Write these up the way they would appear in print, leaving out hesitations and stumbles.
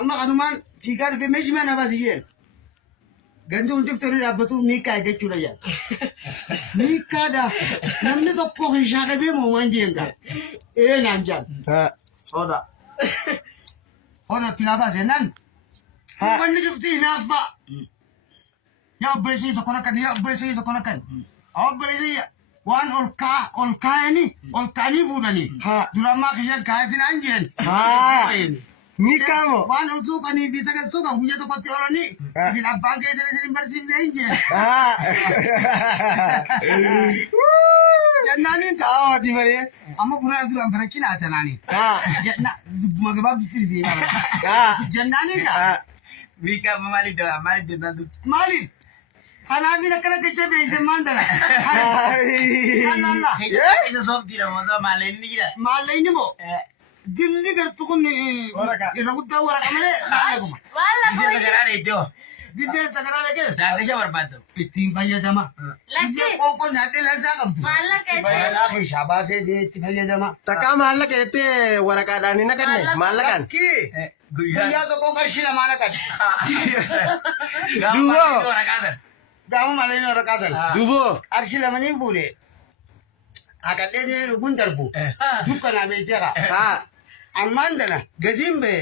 أما كمان في كار في مجمع نبازيين gandu untuk teri rabatu mika ke chulaya mika da namne to ko hishada be mo manjenga nanjan oda oda tinaba zenan banni jupti nafa ya bresi to konakan ya bresi to konakan bresi wan ol kani budani durama kiyan kaidin anjen Mika mo. Wan also kani bisa ke suka punya to koti orani isin abang ke sini bersih anjen jannani ka Di mari. amma kuna duran barakina atanani janna magabab kirsi jannani ka Mika mali do nadu. mali sanabi nakara ke jabe ise mandara Allah Itu sob tira mo do mali ni gira. malai ni mo dilli gar tukun ina gudda wara kamale alaikum Bisa negara itu. bije sagara leke Dah kesha berbatu. pitin baya jama bije ko nade la sagam bala ko shabase je baya jama Taka malak ete waraka dani na kan malakan. ki Guya. ya to ko karshila mana kan Dua. Orang kata. gamu malai no rakasal Dubo. arshila mani bule akade je gundarbu dukana be jara amandana gazimbe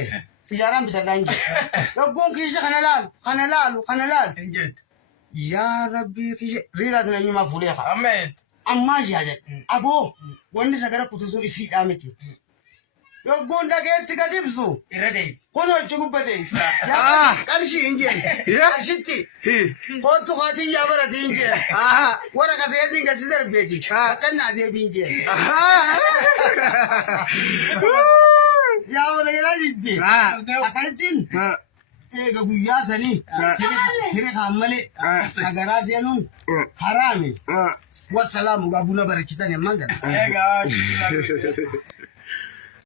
sijaran bisa danji yabon kisha kanalal Enjet. ya rabbi kisha rira tana nyuma fuleha Ahmed. amma jaje abo wanda sagara kutusu isi damiti yo gonda ke tikadibsu Iradis. kono chugubate ya karshi injen karshiti ko to khati ya barati injen wara ka sai dinga sidar beji kan na de binje ya wala ila jiddi akaitin ga guyya sani tire kamale sagara senun harami wassalamu ga buna barakita ne mangana